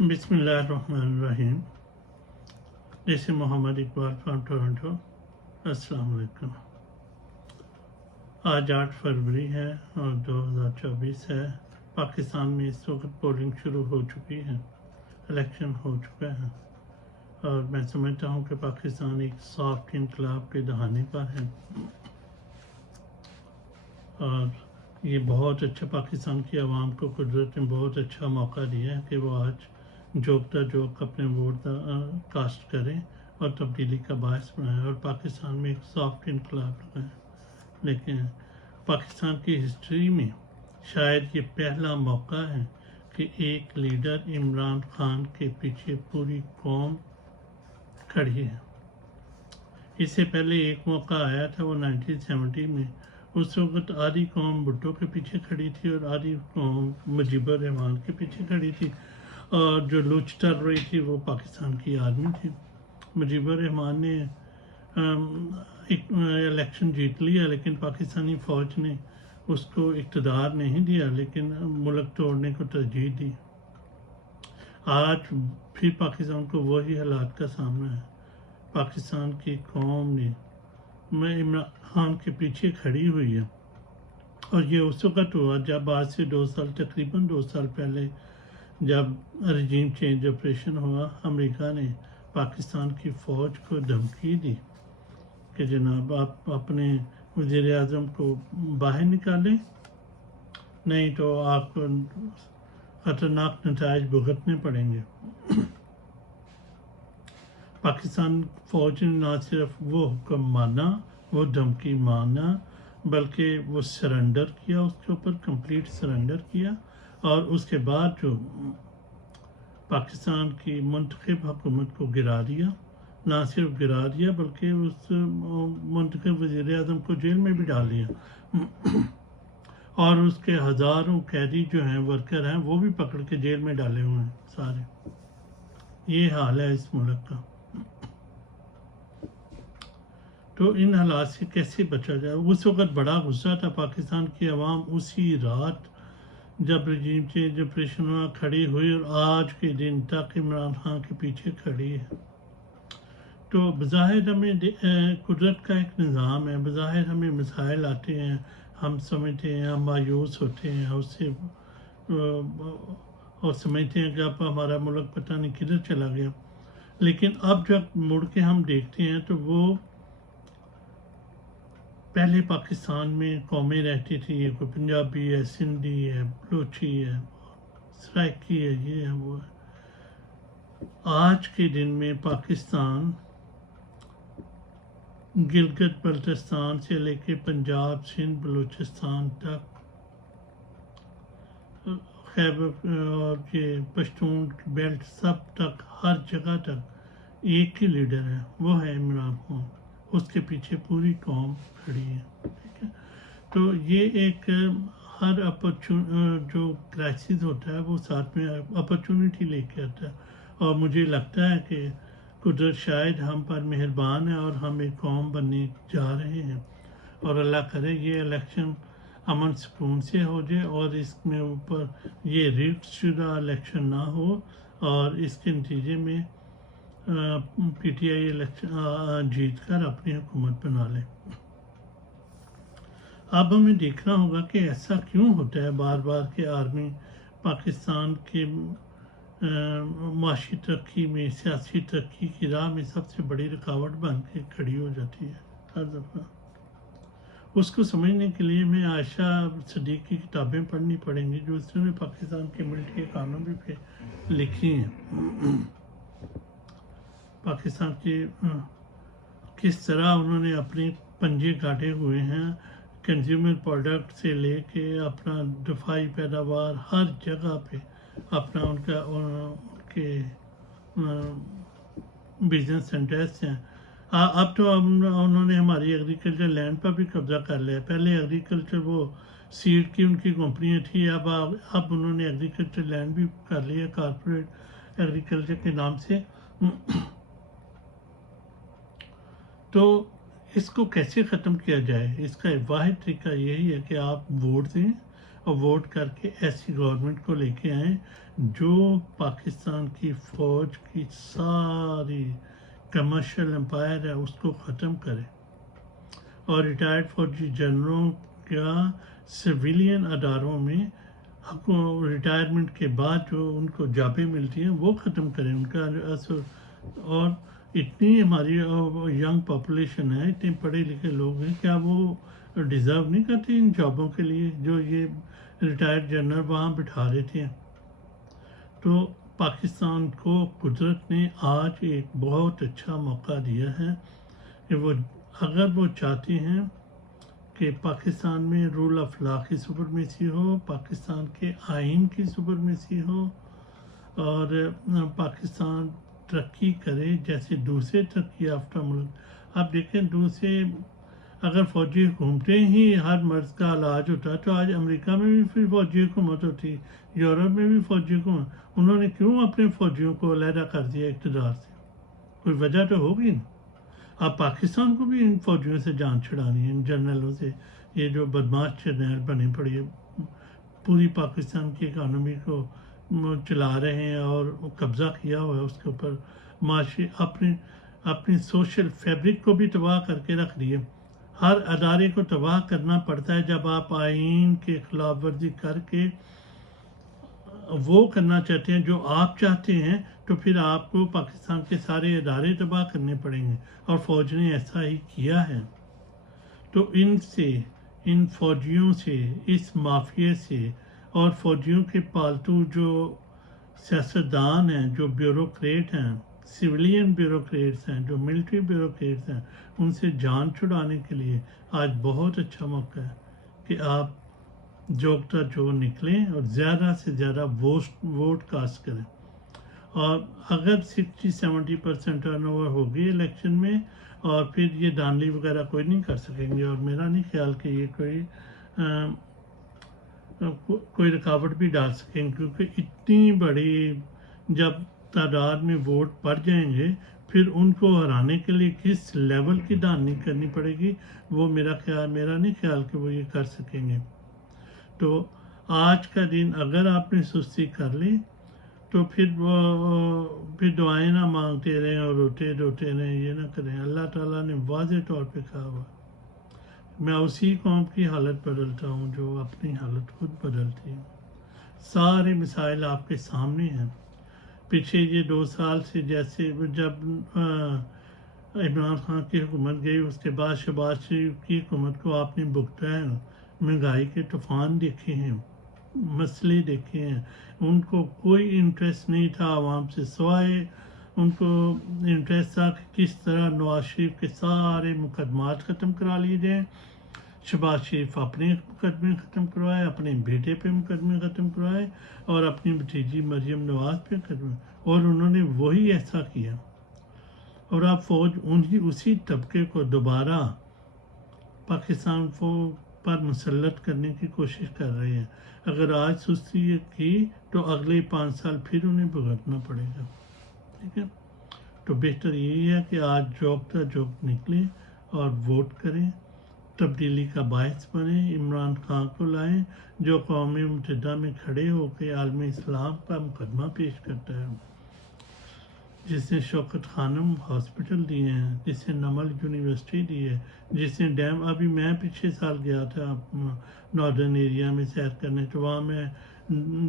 بسم اللہ الرحمن الرحیم. This is Muhammad Iqbal from Toronto. السلام علیکم. آج 8 فروری ہے اور 2024 ہے. پاکستان میں اس وقت پولنگ شروع ہو چکی ہے، الیکشن ہو چکا ہے، اور میں سمجھتا ہوں کہ پاکستان ایک سافٹ انقلاب کے دہانے پر ہے، اور یہ بہت اچھا پاکستان کی عوام کو قدرت نے بہت اچھا موقع دیا ہے کہ وہ آج جوکتا جوک اپنے ووٹ کاسٹ کریں اور تبدیلی کا باعث بنائیں اور پاکستان میں ایک سافٹ انقلاب لگائیں. لیکن پاکستان کی ہسٹری میں شاید یہ پہلا موقع ہے کہ ایک لیڈر عمران خان کے پیچھے پوری قوم کھڑی ہے. اس سے پہلے ایک موقع آیا تھا، وہ 1970 میں. اس وقت آدھی قوم بھٹو کے پیچھے کھڑی تھی اور آدھی قوم مجیب الرحمان کے پیچھے کھڑی تھی، اور جو لوچ چل رہی تھی وہ پاکستان کی آرمی تھی. مجیب الرحمان نے الیکشن جیت لیا، لیکن پاکستانی فوج نے اس کو اقتدار نہیں دیا، لیکن ملک توڑنے کو ترجیح دی. آج پھر پاکستان کو وہی حالات کا سامنا ہے. پاکستان کی قوم نے عمران خان کے پیچھے کھڑی ہوئی ہے، اور یہ اس وقت ہوا جب آج سے تقریباً 2 سال پہلے جب رجیم چینج آپریشن ہوا. امریکہ نے پاکستان کی فوج کو دھمکی دی کہ جناب آپ اپنے وزیر اعظم کو باہر نکالیں، نہیں تو آپ کو خطرناک نتائج بھگتنے پڑیں گے. پاکستان فوج نے نہ صرف وہ حکم مانا، وہ دھمکی مانا، بلکہ وہ سرنڈر کیا، اس کے اوپر کمپلیٹ سرنڈر کیا، اور اس کے بعد جو پاکستان کی منتخب حکومت کو گرا دیا. نہ صرف گرا دیا بلکہ اس منتخب وزیر اعظم کو جیل میں بھی ڈال دیا، اور اس کے ہزاروں قیدی جو ہیں، ورکر ہیں، وہ بھی پکڑ کے جیل میں ڈالے ہوئے ہیں سارے. یہ حال ہے اس ملک کا. تو ان حالات سے کیسے بچا جائے؟ اس وقت بڑا غصہ تھا پاکستان کی عوام. اسی رات جب رجیم چینج آپریشن ہوا کھڑی ہوئی، اور آج کے دن تک عمران خان کے پیچھے کھڑی ہے. تو بظاہر ہمیں قدرت کا ایک نظام ہے، بظاہر ہمیں مسائل آتے ہیں، ہم سمجھتے ہیں، ہم مایوس ہوتے ہیں اس سے، اور سمجھتے ہیں کہ اب ہمارا ملک پتہ نہیں کدھر چلا گیا. لیکن اب جب مڑ کے ہم دیکھتے ہیں تو وہ پہلے پاکستان میں قومیں رہتی تھیں، یہ کوئی پنجابی ہے، سندھی ہے، بلوچی ہے، سرائکی ہے، یہ ہے وہ ہے. آج کے دن میں پاکستان گلگت بلتستان سے لے کے پنجاب، سندھ، بلوچستان تک، خیبر اور یہ پشتون بیلٹ سب تک، ہر جگہ تک ایک ہی لیڈر ہے، وہ ہے عمران خان. اس کے پیچھے پوری قوم کھڑی ہے. ٹھیک ہے. تو یہ ایک ہر جو کرائسس ہوتا ہے وہ ساتھ میں اپرچونٹی لے کے آتا ہے، اور مجھے لگتا ہے کہ قدرت شاید ہم پر مہربان ہے اور ہم ایک قوم بننے جا رہے ہیں. اور اللہ کرے یہ الیکشن امن سکون سے ہو جائے، اور اس میں اوپر یہ ریگڈ شدہ الیکشن نہ ہو، اور اس کے نتیجے میں پی ٹی آئی الیکشن جیت کر اپنی حکومت بنا لے. اب ہمیں دیکھنا ہوگا کہ ایسا کیوں ہوتا ہے بار بار کہ آرمی پاکستان کے معاشی ترقی میں، سیاسی ترقی کی راہ میں سب سے بڑی رکاوٹ بن کے کھڑی ہو جاتی ہے ہر دفعہ. اس کو سمجھنے کے لیے میں عائشہ صدیق کی کتابیں پڑھنی پڑیں گی، جو اس نے پاکستان کے ملٹری اکانومی پہ لکھی ہیں. پاکستان کے کس طرح انہوں نے اپنے پنجے کاٹے ہوئے ہیں، کنزیومر پروڈکٹ سے لے کے اپنا دفاعی پیداوار، ہر جگہ پہ اپنا ان کے بزنس سینٹرز ہیں. اب تو انہوں نے ہماری ایگریکلچر لینڈ پر بھی قبضہ کر لیا. پہلے ایگریکلچر وہ سیڈ کی ان کی کمپنیاں تھیں، اب انہوں نے ایگریکلچر لینڈ بھی کر لیا کارپوریٹ ایگریکلچر کے نام سے. تو اس کو کیسے ختم کیا جائے؟ اس کا واحد طریقہ یہی ہے کہ آپ ووٹ دیں، اور ووٹ کر کے ایسی گورنمنٹ کو لے کے آئیں جو پاکستان کی فوج کی ساری کمرشل امپائر ہے اس کو ختم کرے، اور ریٹائرڈ فوجی جنرلوں کا سویلین اداروں میں ریٹائرمنٹ کے بعد جو ان کو جابیں ملتی ہیں وہ ختم کریں ان کا اثر۔ اور اتنی ہماری ینگ پاپولیشن ہے، اتنے پڑھے لکھے لوگ ہیں، کیا وہ ڈیزرو نہیں کرتے ان جابوں کے لیے جو یہ ریٹائرڈ جنرل وہاں بٹھا دیتے ہیں؟ تو پاکستان کو قدرت نے آج ایک بہت اچھا موقع دیا ہے کہ وہ اگر وہ چاہتے ہیں کہ پاکستان میں رول آف لا کی سپرمیسی ہو، پاکستان کے آئین کی سپرمیسی ہو، اور پاکستان ترقی کرے جیسے دوسرے ترقی یافتہ ملک۔ آپ دیکھیں دوسرے اگر فوجی حکومتیں ہی ہر مرض کا علاج ہوتا تو آج امریکہ میں بھی پھر فوجی حکومت ہوتی، یورپ میں بھی فوجی حکومت۔ انہوں نے کیوں اپنے فوجیوں کو علیحدہ کر دیا اقتدار سے؟ کوئی وجہ تو ہوگی نا۔ اب پاکستان کو بھی ان فوجیوں سے جان چھڑانی ہے، ان جنرلوں سے، یہ جو بدماش جنرل بنے پڑے پوری پاکستان کی اکانومی کو چلا رہے ہیں اور قبضہ کیا ہوا ہے اس کے اوپر، معاشی اپنی سوشل فیبرک کو بھی تباہ کر کے رکھ دیے۔ ہر ادارے کو تباہ کرنا پڑتا ہے جب آپ آئین کے خلاف ورزی کر کے وہ کرنا چاہتے ہیں جو آپ چاہتے ہیں، تو پھر آپ کو پاکستان کے سارے ادارے تباہ کرنے پڑیں گے، اور فوج نے ایسا ہی کیا ہے۔ تو ان فوجیوں سے، اس مافیا سے، اور فوجیوں کے پالتو جو سیاستدان ہیں، جو بیوروکریٹ ہیں، سویلین بیوروکریٹس ہیں، جو ملٹری بیوروکریٹس ہیں، ان سے جان چھڑانے کے لیے آج بہت اچھا موقع ہے کہ آپ جوگتا جو نکلیں اور زیادہ سے زیادہ ووٹ کاسٹ کریں۔ اور اگر 60-70% ٹرن اوور ہوگی الیکشن میں، اور پھر یہ دھاندلی وغیرہ کوئی نہیں کر سکیں گے، اور میرا نہیں خیال کہ یہ کوئی رکاوٹ بھی ڈال سکیں گے، کیونکہ اتنی بڑی جب تعداد میں ووٹ پڑ جائیں گے، پھر ان کو ہرانے کے لیے کس لیول کی دھاندلی کرنی پڑے گی، وہ میرا نہیں خیال کہ وہ یہ کر سکیں گے۔ تو آج کا دن اگر آپ نے سستی کر لی تو پھر دعائیں نہ مانگتے رہیں اور روتے رہیں، یہ نہ کریں۔ اللہ تعالیٰ نے واضح طور پہ کہا ہوا، میں اسی قوم کی حالت بدلتا ہوں جو اپنی حالت خود بدلتی ہے۔ سارے مسائل آپ کے سامنے ہیں۔ پچھلے یہ 2 سال سے جیسے جب عمران خان کی حکومت گئی، اس کے بعد شہباز شریف کی حکومت کو آپ نے بھگتا ہے، مہنگائی کے طوفان دیکھے ہیں، مسئلے دیکھے ہیں، ان کو کوئی انٹرسٹ نہیں تھا عوام سے، سوائے ان کو انٹرسٹ تھا کہ کس طرح نواز شریف کے سارے مقدمات ختم کرا لیے جائیں، شہباز شریف اپنے مقدمے ختم کروائے، اپنے بیٹے پہ مقدمے ختم کروائے، اور اپنی بھتیجی مریم نواز پہ مقدمے، اور انہوں نے وہی ایسا کیا۔ اور اب فوج اسی طبقے کو دوبارہ پاکستان پر مسلط کرنے کی کوشش کر رہے ہیں۔ اگر آج سستی کی تو اگلے 5 سال پھر انہیں بھگتنا پڑے گا، ٹھیک ہے؟ تو بہتر یہی ہے کہ آج جوک نکلیں اور ووٹ کریں، تبدیلی کا باعث بنیں، عمران خان کو لائیں جو اقوام متحدہ میں کھڑے ہو کے عالم اسلام کا مقدمہ پیش کرتا ہے، جس نے شوکت خانم ہاسپٹل دیے ہیں، جس نے نمل یونیورسٹی دی ہے، جس نے ڈیم، ابھی میں پچھلے سال گیا تھا ناردرن ایریا میں سیر کرنے، تو وہاں میں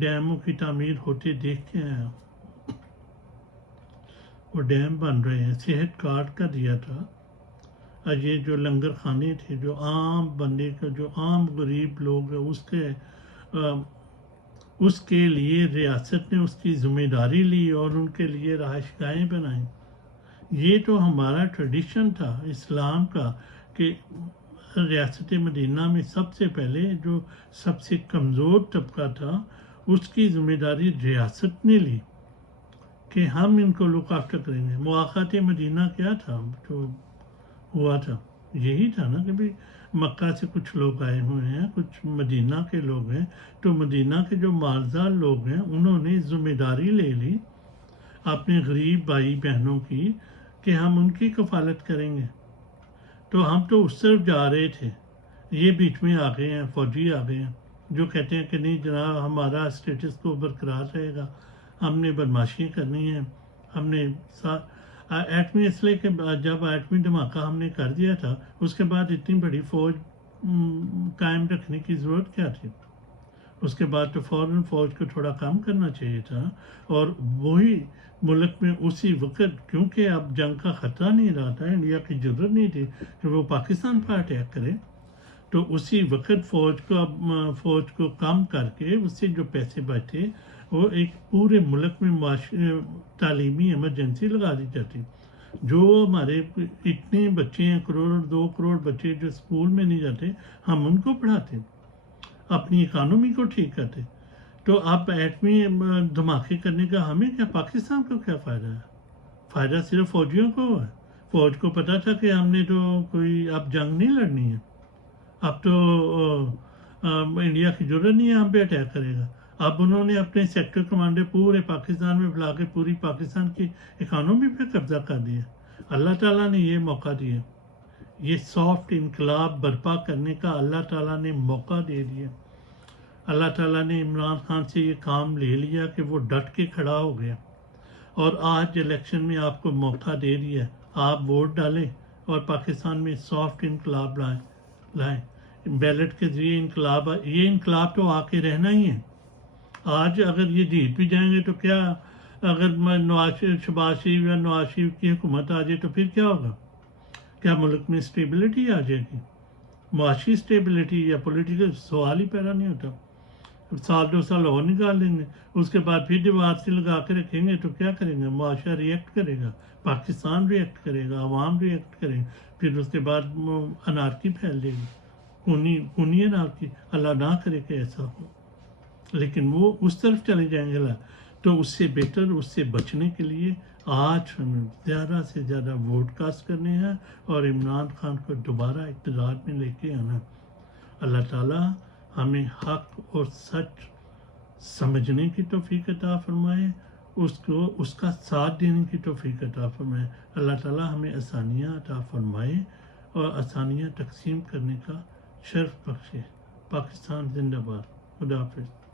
ڈیموں کی تعمیر ہوتے دیکھ کے آیا، وہ ڈیم بن رہے ہیں۔ صحت کارڈ کا دیا تھا، اور یہ جو لنگر خانے تھے، جو عام بندے کا، جو عام غریب لوگ ہیں، اس کے لیے ریاست نے اس کی ذمہ داری لی اور ان کے لیے رہائش گاہیں بنائیں۔ یہ تو ہمارا ٹریڈیشن تھا اسلام کا کہ ریاست مدینہ میں سب سے پہلے جو سب سے کمزور طبقہ تھا، اس کی ذمہ داری ریاست نے لی کہ ہم ان کو لک آفٹر کریں گے۔ مواقعات مدینہ کیا تھا جو ہوا تھا؟ یہی تھا نا کہ بھی مکہ سے کچھ لوگ آئے ہوئے ہیں، کچھ مدینہ کے لوگ ہیں، تو مدینہ کے جو مالدار لوگ ہیں انہوں نے ذمہ داری لے لی اپنے غریب بھائی بہنوں کی کہ ہم ان کی کفالت کریں گے۔ تو ہم تو اس طرف جا رہے تھے، یہ بیچ میں آ گئے ہیں، فوجی آ گئے ہیں، جو کہتے ہیں کہ نہیں جناب ہمارا اسٹیٹس کو برقرار رہے گا، ہم نے بدماشی کرنی ہے، ہم نے ایٹمی اسلحے کے جب ایٹمی دھماکہ ہم نے کر دیا تھا اس کے بعد اتنی بڑی فوج قائم رکھنے کی ضرورت کیا تھی؟ اس کے بعد تو فوراً فوج کو تھوڑا کم کرنا چاہیے تھا، اور وہی ملک میں اسی وقت، کیونکہ اب جنگ کا خطرہ نہیں رہا تھا، انڈیا کی ضرورت نہیں تھی کہ وہ پاکستان پر اٹیک کرے، تو اسی وقت فوج کو کم کر کے اس سے جو پیسے بچے وہ ایک پورے ملک میں تعلیمی ایمرجنسی لگا دی جاتی. جو ہمارے اتنے بچے ہیں، 1-2 کروڑ بچے جو اسکول میں نہیں جاتے، ہم ان کو پڑھاتے، اپنی اکانومی کو ٹھیک کرتے. تو اب ایٹمی دھماکے کرنے کا ہمیں کیا، پاکستان کو کیا فائدہ ہے؟ فائدہ صرف فوجیوں کو ہے. فوج کو پتا تھا کہ ہم نے تو کوئی اب جنگ نہیں لڑنی ہے، اب تو انڈیا کی ضرورت نہیں ہے ہم پہ اٹیک کرے گا. اب انہوں نے اپنے سیکٹر کمانڈر پورے پاکستان میں بلا کے پوری پاکستان کی اکانومی پہ قبضہ کر دیا. اللہ تعالیٰ نے یہ موقع دیا، یہ سافٹ انقلاب برپا کرنے کا اللہ تعالیٰ نے موقع دے دیا. اللہ تعالیٰ نے عمران خان سے یہ کام لے لیا کہ وہ ڈٹ کے کھڑا ہو گیا، اور آج الیکشن میں آپ کو موقع دے دیا، آپ ووٹ ڈالیں اور پاکستان میں سافٹ انقلاب لائیں. بیلٹ کے ذریعے انقلاب، یہ انقلاب تو آ کے رہنا ہی ہے. آج اگر یہ جیت بھی جائیں گے تو کیا، اگر شہباز شریف یا نواز شریف کی حکومت آ جائے تو پھر کیا ہوگا؟ کیا ملک میں اسٹیبلٹی آ جائے گی؟ معاشی اسٹیبلٹی یا پولیٹیکل سوال ہی پیدا نہیں ہوتا. 1-2 سال اور نکال لیں گے، اس کے بعد پھر دیوار سے لگا کے رکھیں گے تو کیا کریں گے؟ معاشرہ ریئیکٹ کرے گا، پاکستان ریئیکٹ کرے گا، عوام ریئیکٹ کرے گا، پھر اس کے بعد انارکی پھیل جائے گی، خونی انارکی. اللہ نہ کرے کہ ایسا ہو، لیکن وہ اس طرف چلے جائیں گے. تو اس سے بہتر، اس سے بچنے کے لیے آج ہمیں زیادہ سے زیادہ ووٹ کاسٹ کرنے ہیں اور عمران خان کو دوبارہ اقتدار میں لے کے آنا. اللہ تعالیٰ ہمیں حق اور سچ سمجھنے کی توفیق عطا فرمائے، اس کا ساتھ دینے کی توفیق عطا فرمائے. اللہ تعالیٰ ہمیں آسانیاں عطا فرمائے اور آسانیاں تقسیم کرنے کا شرف بخشے. پاکستان زندہ باد. خدا حافظ.